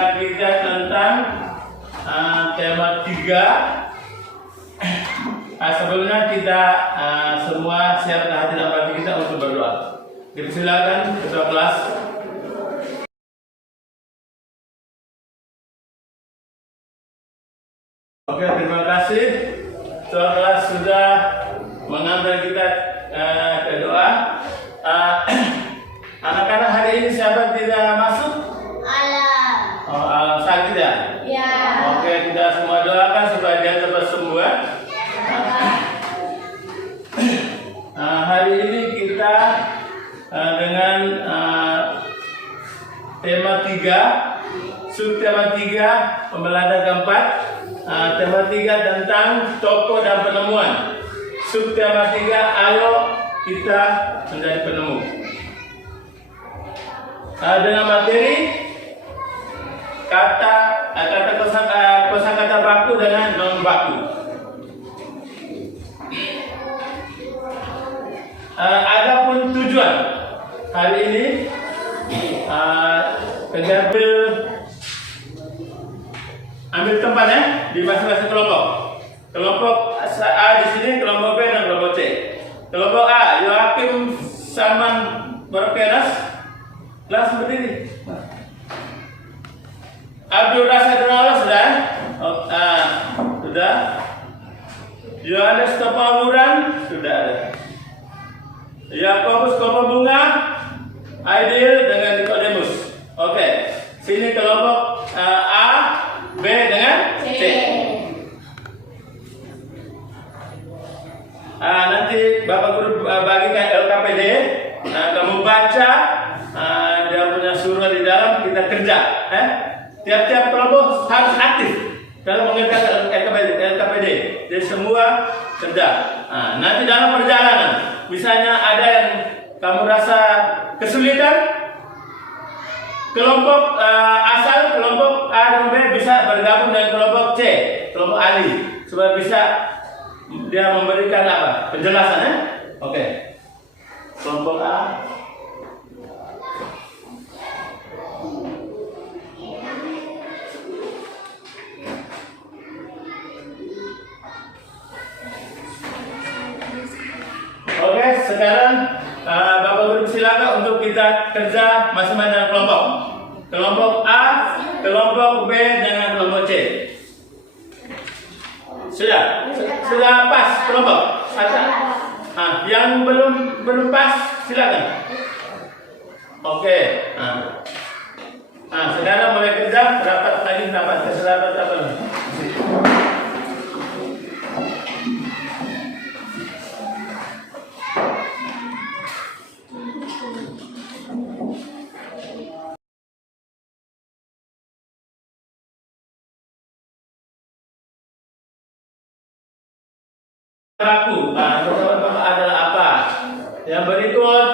dengan kita tentang tema 3. Sebelumnya kita semua siapkan hati dan batin kita untuk berdoa. Kita silakan ketua kelas. Oke, terima kasih. Ketua kelas sudah mengantar kita ke doa. Anak-anak hari ini siapa tidak masuk? Alam. Oh, Alam sakit ya? Ya. Oke, kita semua doakan supaya dia cepat sembuh. Hari ini kita dengan tema 3, subtema 3, pembelajaran keempat. Tema 3 tentang tokoh dan penemuan. Subtema 3, ayo kita menjadi penemu. Dengan materi kosakata baku dengan non baku. Adapun tujuan hari ini ambil tempat ya di masing-masing kelompok. Kelompok A di sini, kelompok B dan kelompok C. Kelompok A, Yoakim Saman Berkenas, langsung berdiri. Abdul Rasyid Ronaldo sudah? Sudah. Yohanes Topawuran sudah ada. Yakobus Kopobunga, Aidil dengan Nikodemus. Oke, sini kelompok A, B dengan C. Nanti Bapak Guru bagikan LKPD. Kamu baca, dia punya surat di dalam, kita kerja. Tiap-tiap kelompok harus aktif dalam mengerjakan LKPD. Jadi semua kerja. Nanti dalam perjalanan, misalnya ada yang kamu rasa kesulitan, kelompok asal kelompok A dan B bisa bergabung dengan kelompok C, kelompok Ali, supaya bisa dia memberikan penjelasan ya. Oke. Kelompok A. Oke, sekarang Bapak Guru silakan untuk kita kerja masing-masing dengan kelompok. Kelompok A, kelompok B dengan kelompok C. Sudah pas kelompok. Yang belum pas silakan. Oke. Sekarang mulai kerja. Rapat lagi, rapat keserapat apa lagi? Baku, Bapak adalah apa? Yang berikut,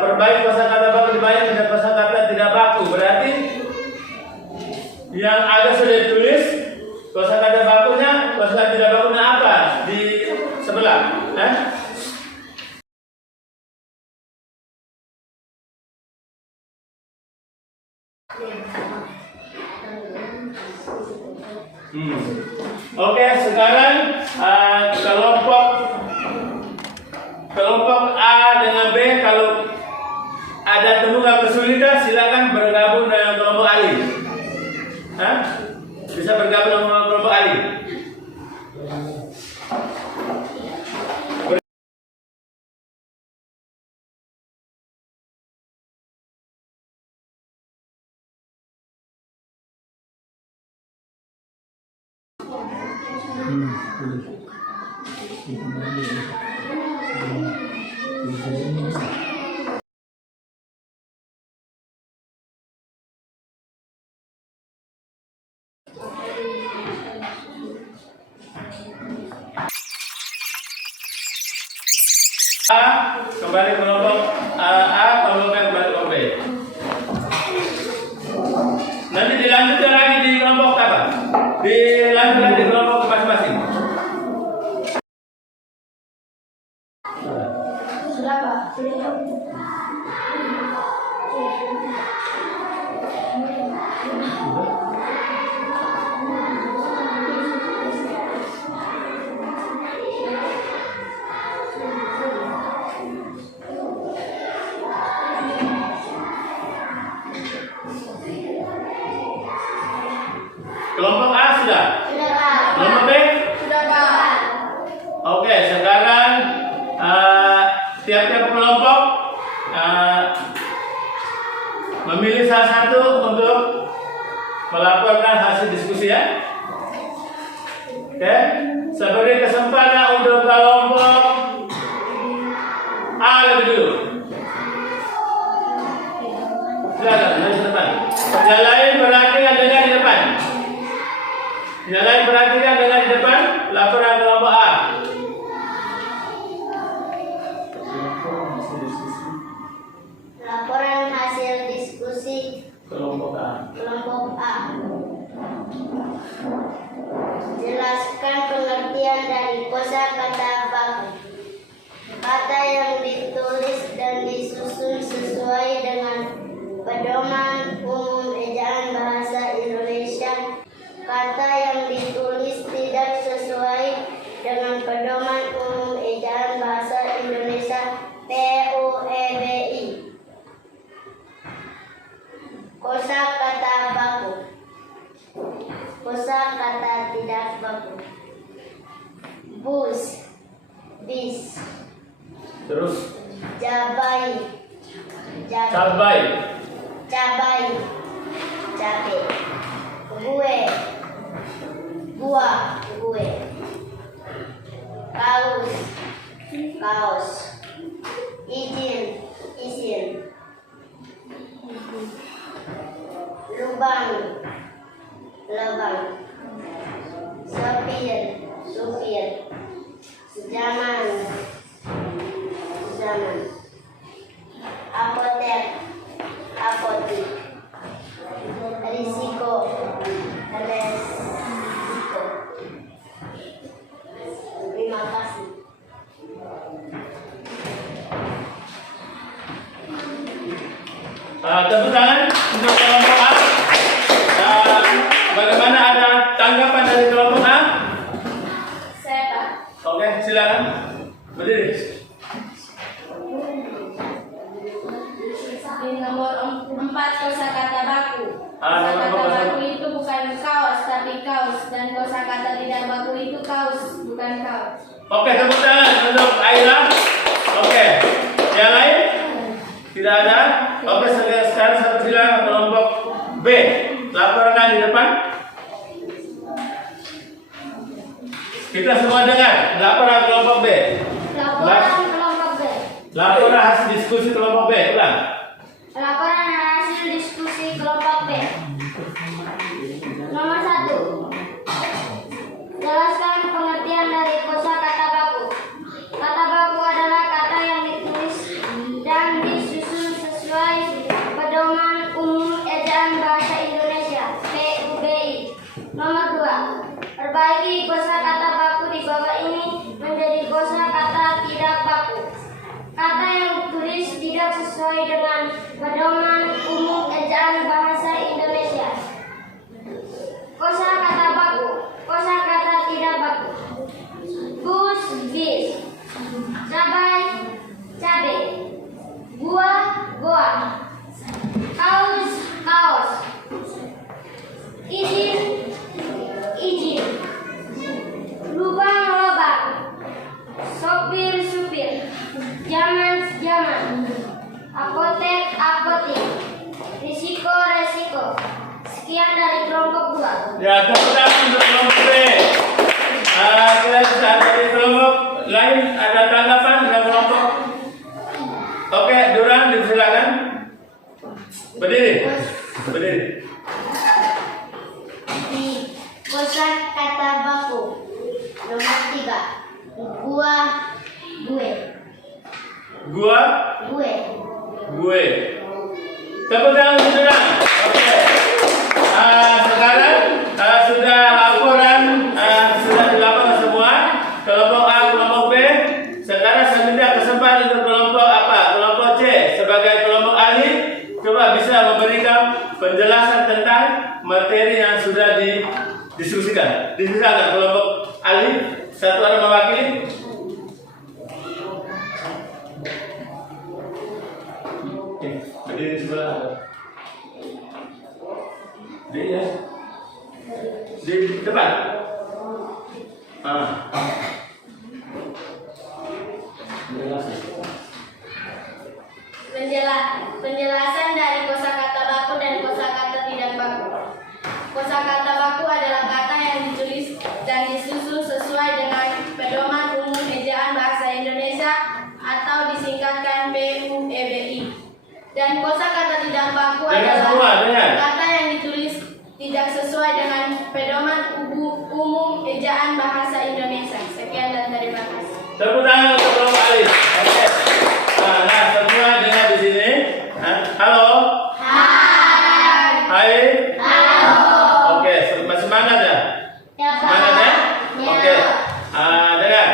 perbaiki kosakata baku dibayar dengan kosakata tidak baku. Berarti yang ada sudah ditulis kosakata bakunya, kosakata tidak bakunya apa di sebelah? Oke, sekarang kelompok A dengan B, kalau ada temukan kesulitan silakan bergabung dengan kelompok Ali. Bisa bergabung dengan kelompok Ali. A kembali ke kelompok A, kelompok B kembali ke kelompok B. Nanti dilanjutkan lagi di kelompok apa? Dilanjutkan di kelompok masing-masing. Sudah Pak. Sudah. Kelompok A sudah. Sudah, Pak. Kelompok B. Sudah, Pak. Oke, sekarang tiap-tiap kelompok memilih salah satu untuk melaporkan hasil diskusi ya. Oke, saya beri kesempatan untuk kelompok A lebih dulu. Silakan, maju ke depan. Yang lain perhatikan dengan di depan. Yang lain perhatikan dengan di depan. Laporan kelompok A. Laporan hasil diskusi Kelompok A. kelompok A. Jelaskan pengertian dari kosakata baku. Kata yang ditulis dan disusun sesuai dengan pedoman umum ejaan bahasa Indonesia. Kata yang ditulis tidak sesuai dengan pedoman umum ejaan bahasa Indonesia PUEBI. Kosakata baku. Kosakata tidak baku. Bus, bis, Terus jabai, cabai, cabai, cabe, gue, gua, gue, kaos, kaos, izin, izin, lubang, lubang, sopir, supir, zaman, zaman, apotek, apotik, risiko, resiko. Terima kasih. tepuk tangan untuk kelompok A. Bagaimana, ada tanggapan dari kelompok A? Saya Pak. Oke, silakan berdiri. Di nomor 4 kosakata baku. Nomor Kosakata empat. baku itu bukan kaos tapi kaos, dan kosakata tidak baku itu kaos bukan kaos. Oke, tepuk tangan untuk Aira. Oke, yang lain? Tidak ada? Oke, sekarang satu silakan kelompok B. Laporkan di depan. Kita semua dengar. Laporan kelompok B. Laporan kelompok B. Laporan hasil diskusi kelompok B. Ulang. Laporan hasil diskusi kelompok B. Nomor 1. Jelaskan pengertian dari kosakata baku. Kata baku adalah kata yang ditulis dan disusun sesuai pedoman umum ejaan bahasa Indonesia PUBI. Nomor 2. Perbaiki kosakata baku di bawah ini menjadi kosakata tidak baku. Kata yang ditulis tidak sesuai dengan pedoman umum ejaan bahasa Indonesia. Kosakata baku, kosakata tidak baku. Bus, bis, cabai, cabe, gua, goa, kaos, kaos, izin, izin, lubang, lubang, sopir, supir, zaman, zaman, apotek, apotik, risiko, resiko. Sekian dari kelompok 2. Ya, tepuk tangan untuk kelompok B. Kira-kira dari kelompok lain ada tanggapan dari kelompok? Oke, Duran, silakan. Berdiri. Berdiri. Di kosakata baku. Nomor 3. Gua, gue, Gua, gue. gue. Tepuk tangan untuk Duran. Oke. Sekarang sudah laporan, sudah dilaporkan semua. Kelompok A, kelompok B. Sekarang saya minta kesempatan untuk kelompok apa? Kelompok C sebagai kelompok ahli. Coba bisa memberikan penjelasan tentang materi yang sudah didiskusikan. Disilakan kelompok ahli. Satu orang mewakili. Berdiri sebelah. Dia. Di depan. Ah. Penjelasan dari kosakata baku dan kosakata tidak baku. Kosakata baku adalah kata yang ditulis dan disusun sesuai dengan pedoman umum ejaan bahasa Indonesia atau disingkatkan PUEBI. Dan kosakata tidak baku adalah kata yang ditulis tidak sesuai dengan pedoman umum ejaan bahasa Indonesia. Sekian dan terima kasih. Tepuk tangan untuk Bapak Alif. Oke. Nah, semua dengar di sini. Halo. Hai. Hai. Halo. Oke, masih semangat ya? Ya, Pak. Semangat ya? Ya. Oke. Dengar.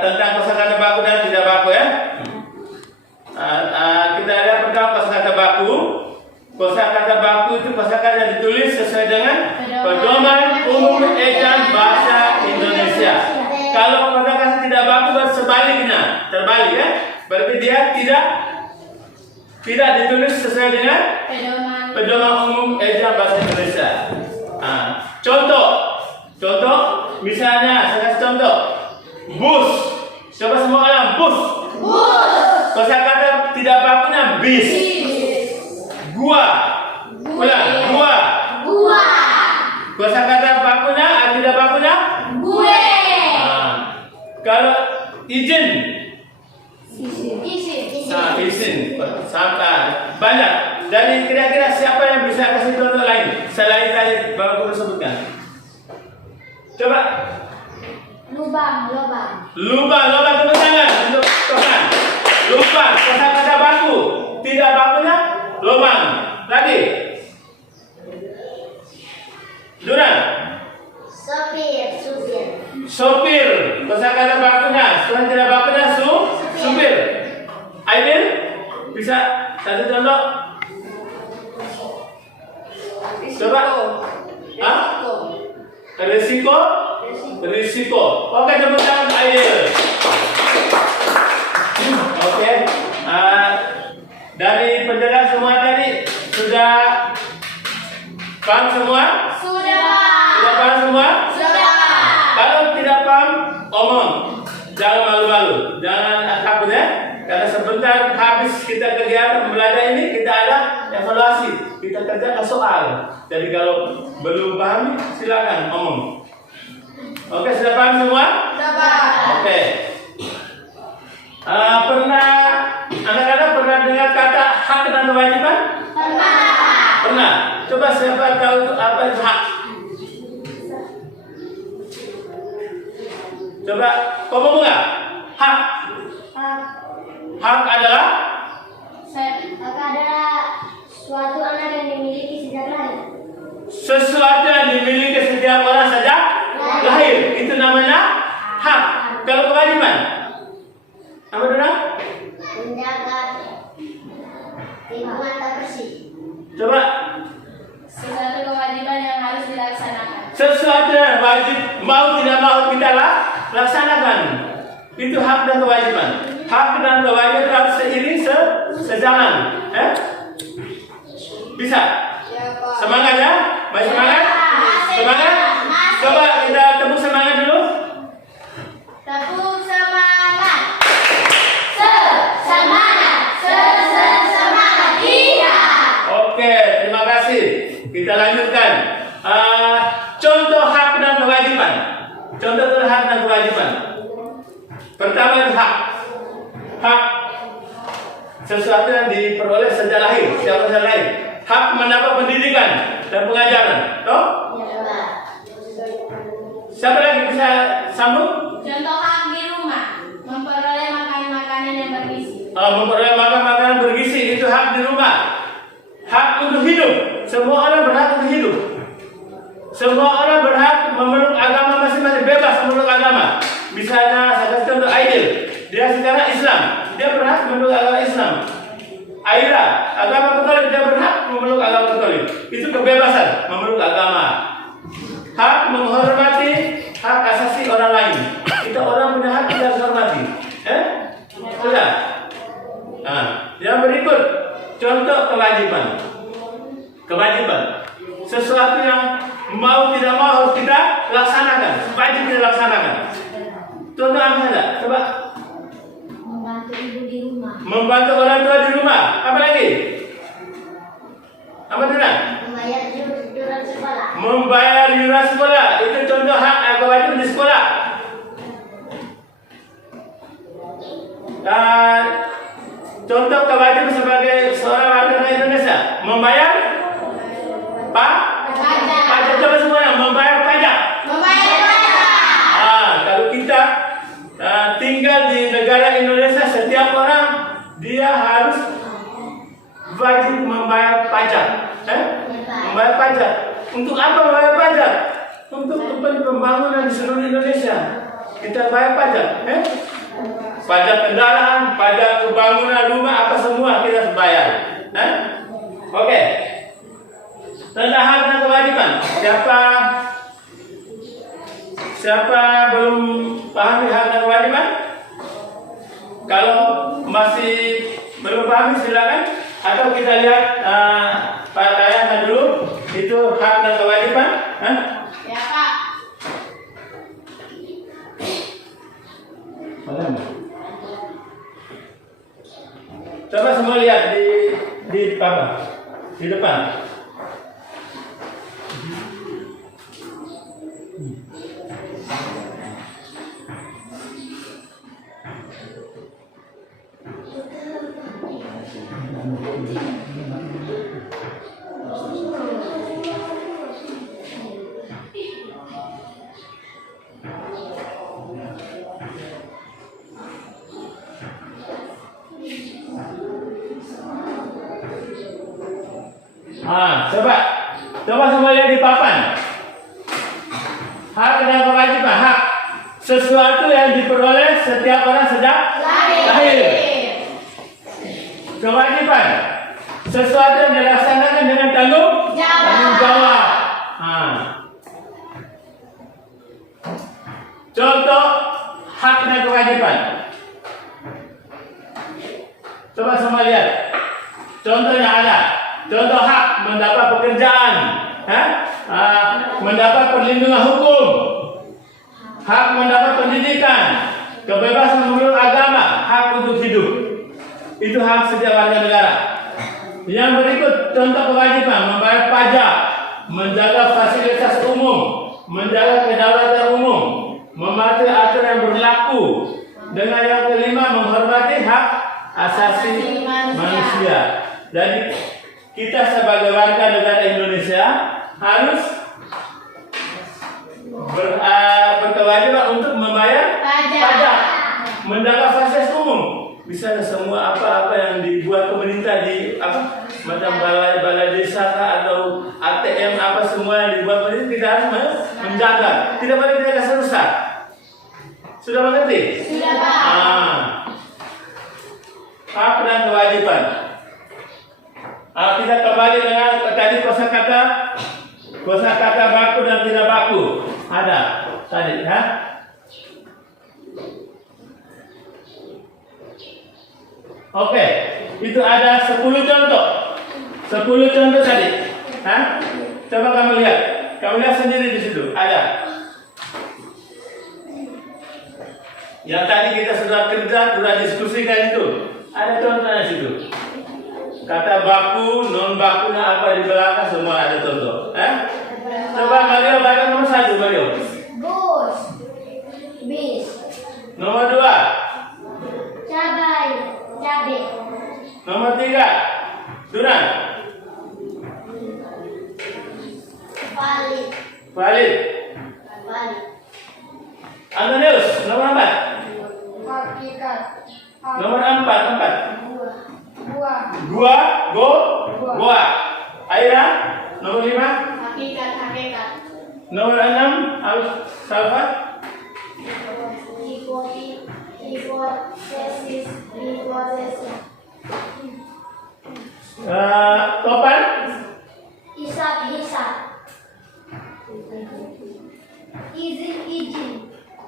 Tentang kosakata baku dan tidak baku ya. Kita ada pertama kosakata baku. Kosakata baku itu kosakata yang ditulis sesuai dengan pedoman umum ejaan bahasa Indonesia. Kalau kosakata tidak baku bersebaliknya, terbalik ya. Berarti dia tidak ditulis sesuai dengan pedoman umum ejaan bahasa Indonesia. Contoh, misalnya saya kasih contoh, bus. Coba semua orang bus. Kosakata tidak bakunya bis. Gua. Kosakata bakunya tidak bakunya Gue. kalau izin. Izin. Sampai banyak. Dari kira-kira siapa yang bisa kasih contoh lain selain tadi Bapak Guru sebutkan? Coba. Lubang. Lubang tepuk tangan untuk Tosan. Lubang kosakata baku, tidak bakunya lubang. Lagi. Duran. Sopir kosakata bakunya, tidak bakunya supir. Aidil bisa kasih contoh? Coba. Risiko. Oke, tepuk tangan Aidil. Oke. Dari penjelasan semua tadi sudah paham semua? Sudah Paham semua? Sudah. Kalau tidak paham, omong. Jangan malu-malu, jangan takut ya. Karena sebentar habis kita kegiatan belajar ini, kita ada evaluasi, kita kerjakan soal. Jadi kalau belum paham, silakan omong. Oke, sudah paham semua? Sudah, Pak. Oke. Anak-anak pernah dengar kata hak dan kewajiban? Pernah. Coba siapa tahu itu apa itu hak? Coba, kau mau nggak? Hak. Hak adalah Suatu anak yang dimiliki sejak lahir. sesuatu yang dimiliki setiap orang sejak lahir. Itu namanya hak. Kalau kewajiban, apa dulu? Menjaga lingkungan tak bersih. Coba. Sesuatu kewajiban yang harus dilaksanakan. Sesuatu yang wajib, mau tidak mau kita laksanakan. Itu hak dan kewajiban. Hak dan kewajiban harus seiring sejalan. Bisa? Ya, Pak. Semangat ya? Masih semangat? Semangat? Coba kita tepuk semangat dulu. Tepuk semangat. Semangat. Iya. Oke, terima kasih. Kita lanjutkan. Contoh hak dan kewajiban. Contoh hak dan kewajiban. Pertama itu hak. Hak sesuatu yang diperoleh sejak lahir, sejak lahir. Hak mendapat pendidikan dan pengajaran. Toh? Siapa lagi bisa sambung? Contoh hak di rumah, memperoleh makanan yang bergizi. Memperoleh makanan bergizi itu hak di rumah. Hak untuk hidup. Semua orang berhak untuk hidup. Semua orang berhak memeluk agama masing-masing, bebas memeluk agama. Misalnya saya kasih contoh Aidil, dia sekarang Islam, dia berhak memeluk agama Islam. Aira, agama Katolik, dia berhak memeluk agama Katolik. Itu kebebasan memeluk agama. Hak menghormati hak asasi orang lain. Kita orang punya hak kita harus hormati. Sudah. Nah, yang berikut contoh kewajiban. Kewajiban sesuatu yang mau tidak mau harus kita laksanakan, wajib kita laksanakan. Contoh apa saja? Coba. Membantu ibu di rumah. Membantu orang tua di rumah. Apa lagi? Apa tidak? Membayar iuran sekolah. Membayar iuran sekolah. Itu contoh hak kewajiban di sekolah. Dan contoh kewajiban sebagai seorang warga negara Indonesia, membayar pajak. Coba semuanya membayar pajak. Kalau kita tinggal di negara Indonesia, setiap orang dia harus wajib membayar pajak. Membayar pajak. Untuk apa membayar pajak? Untuk kepentingan pembangunan di seluruh Indonesia. Kita bayar pajak. Pajak kendaraan, pajak pembangunan rumah, apa semua kita harus bayar. Oke. Tentang hak dan kewajiban. Siapa belum paham hak dan kewajiban? Kalau masih belum paham silakan. Atau kita lihat pakaian dulu. Itu hak dan kewajiban. Ya, Pak. Coba semua lihat di apa? Di depan. Coba semua lihat di papan. Hak dan kewajiban. Hak sesuatu yang diperoleh setiap orang sejak lahir. Kewajiban sesuatu yang dilaksanakan dengan tanggung jawab. Contoh hak dan kewajiban. Coba semua lihat. Contohnya ada. Contoh hak mendapat pekerjaan, mendapat perlindungan hukum, hak mendapat pendidikan, kebebasan menurut agama, hak untuk hidup. Itu hak setiap warga negara. Yang berikut contoh kewajiban: membayar pajak, menjaga fasilitas umum, menjaga kedaulatan umum, mematuhi aturan yang berlaku. Dengan yang kelima, menghormati hak asasi manusia. Jadi kita sebagai warga negara Indonesia harus berkewajiban untuk membayar pajak, menjaga fasilitas umum. Misalnya semua apa-apa yang dibuat pemerintah di macam balai desa atau ATM semua yang dibuat pemerintah, kita harus menjaga. Tidak boleh kita kasih rusak. Sudah mengerti? Sudah, Pak. Hak dan kewajiban. Kita kembali dengan tadi kosakata baku dan tidak baku. Ada tadi, Oke, itu ada 10 contoh. 10 contoh tadi. Coba kamu lihat. Kamu lihat sendiri di situ. Ada. Yang tadi kita sudah kerja, sudah diskusikan itu. Ada contohnya di situ. Kata baku, non baku, apa di belakang semua ada contoh. Coba Mario baca nomor 1, Mario. Bus. Bis. Nomor 2. Cabai. Nomor 3. Duran. Valid. Antonius, nomor 4. Hakikat. Nomor 4. Gua. Goa. Aira, nomor 5. Hakikat. Nomor 6. Salva. Hipotesis. Topan. Hisab.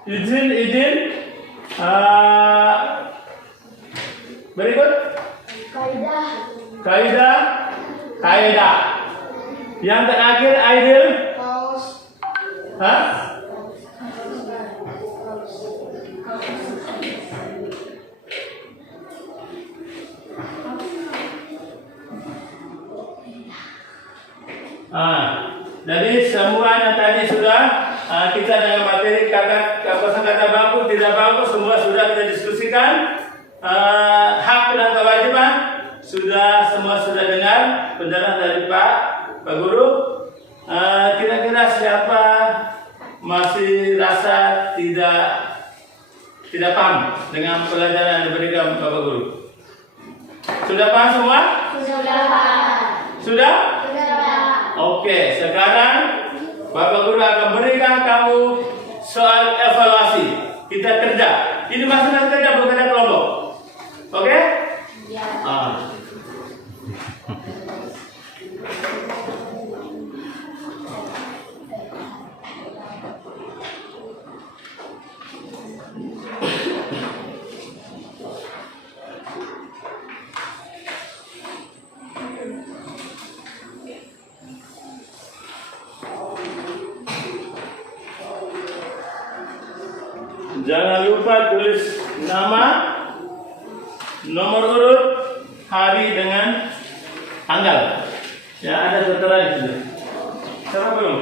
Izin. Berikut. Kaidah. Yang terakhir, ideal. Jadi semuanya tadi sudah kita dengan materi kosakata baku tidak baku semua sudah kita diskusikan. Hak dan kewajiban semua sudah dengar penjelasan dari Pak Guru. Kira-kira siapa masih rasa tidak paham dengan pelajaran yang diberikan Bapak Guru? Sudah paham semua? Sudah? Oke, sekarang Bapak Guru akan berikan kamu soal evaluasi. Kita kerja. Ini masalah kerja bukan kelompok. Oke? Jangan lupa tulis nama, nomor urut, hari dengan tanggal. Ya, ada tertera di sini. Siapa belum?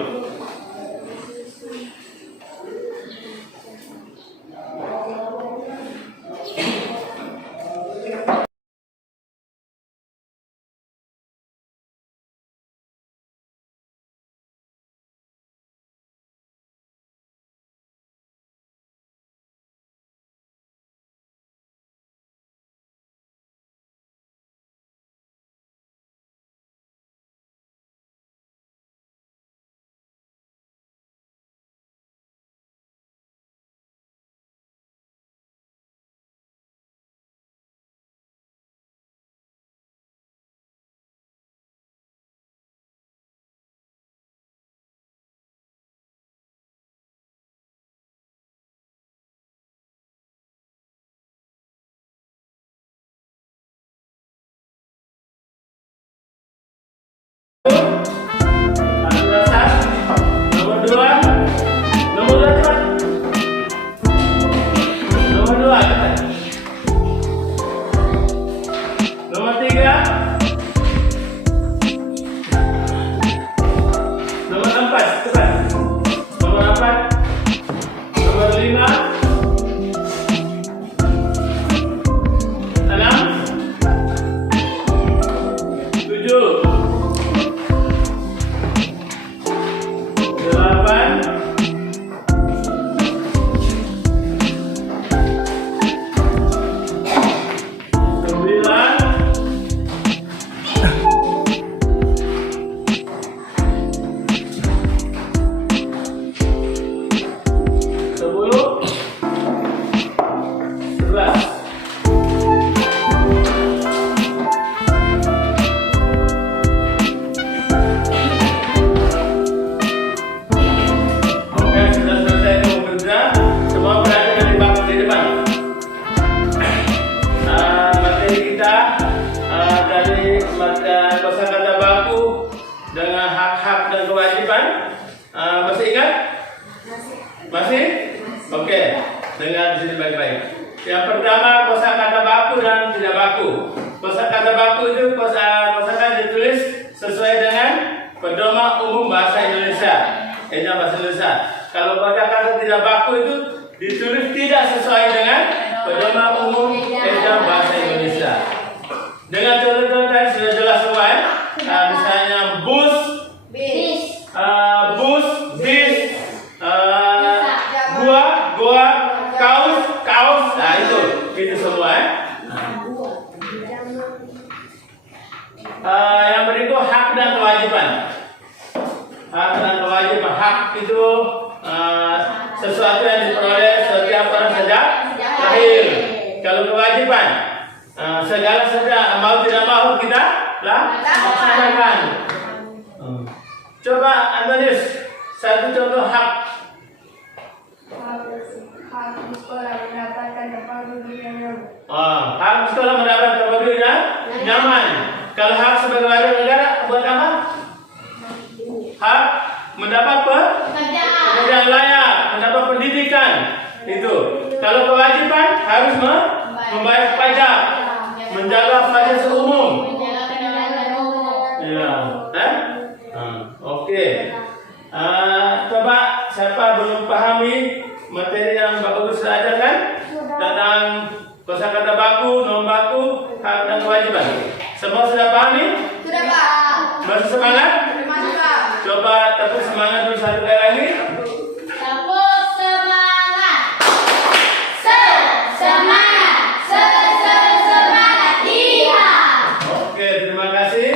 Kosakata baku dengan hak-hak dan kewajiban. Masih ingat? Masih? Oke. Dengar di sini baik-baik. Yang pertama kosakata baku dan tidak baku. Kosakata baku itu kosakata ditulis sesuai dengan pedoman umum bahasa Indonesia. Bahasa Indonesia. Kalau kosakata tidak baku itu ditulis tidak sesuai dengan pedoman umum bahasa Indonesia. Dengan contoh-contoh tadi sudah jelas semua ya. Misalnya bus, bis, gua, kaus. Nah itu semua ya. Yang berikut hak dan kewajiban. Hak dan kewajiban. Hak itu sesuatu yang diperoleh setiap orang sejak lahir. Kalau kewajiban segala saja mau tidak mau kita laksanakan. Coba Antonius satu contoh hak. Hak sekolah mendapatkan tempat duduk yang nyaman. Hak sekolah mendapat tempat duduk yang nyaman. Kalau hak sebagai warga negara buat apa? Hak mendapat pekerjaan layak, mendapat pendidikan. Itu. Kalau kewajiban harus membayar pajak, menjaga fasilitas umum. Ya, oke. Oke. Coba siapa belum pahami materi yang Bapak Guru sudah ajarkan tentang kosakata baku, nom baku, hak dan kewajiban. Semua sudah pahami? Sudah Pak. Masih semangat? Masih Pak. Coba tepuk semangat dulu satu kali lagi. Tepuk semangat. Semangat. Semangat. Iya. Oke, terima kasih.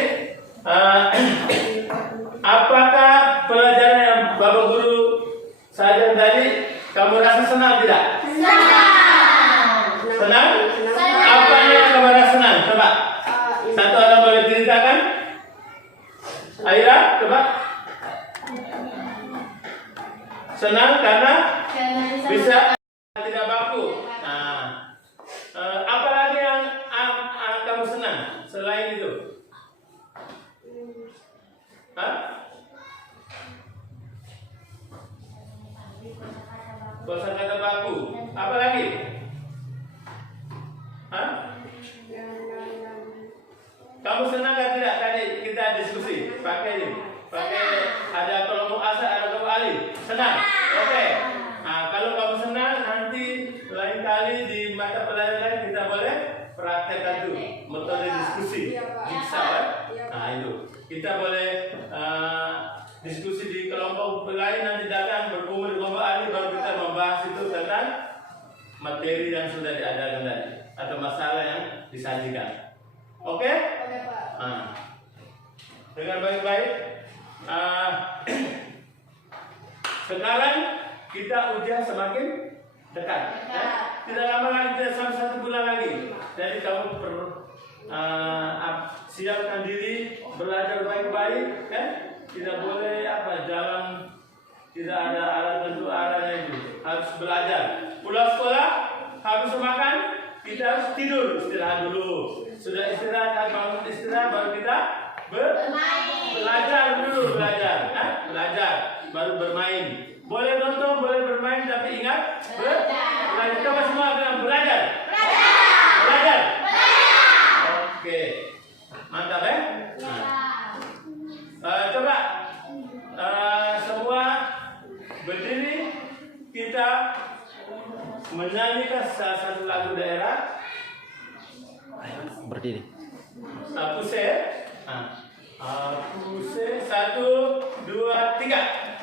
Apakah pelajaran yang Bapak Guru saja tadi kamu rasa senang tidak? Senang? Apa yang kamu rasa senang? Coba. Satu orang boleh ceritakan? Aira, coba. Senang karena bisa tidak baku. Nah, apa lagi yang kamu senang selain itu? Hah? Kosakata baku. Apa lagi? Hah? Kamu senang atau tidak tadi kita diskusi pakai ini? Pakai ada kelompok asa, ada kelompok alih. Senang? Oke. Nah, kalau kamu senang nanti lain kali di mata pelajaran lain kita boleh praktekkan tuh metode diskusi. Bisa kan? Nah itu kita boleh diskusi di kelompok lain nanti datang berkumpul di kelompok alih baru kita membahas itu tentang materi yang sudah diajarkan tadi atau masalah yang disajikan. Oke? Oke Pak. Nah, dengan baik-baik. Sekarang kita ujian semakin dekat. Ya? Tidak lama lagi, tidak sampai 1 bulan lagi. Jadi kamu perlu siapkan diri, belajar baik-baik, kan? Tidak boleh jalan tidak ada arah tentu arahnya itu. Harus belajar. Pulang sekolah, habis makan, kita harus tidur, istirahat dulu. Sudah istirahat, bangun istirahat, baru kita belajar dulu, belajar, baru bermain. Boleh nonton, boleh bermain, tapi ingat belajar. Coba semua bilang belajar. Belajar. Oke, mantap ya. Coba semua berdiri, kita menyanyikan salah satu lagu daerah. Berdiri. Aku se, 1, 2, 3.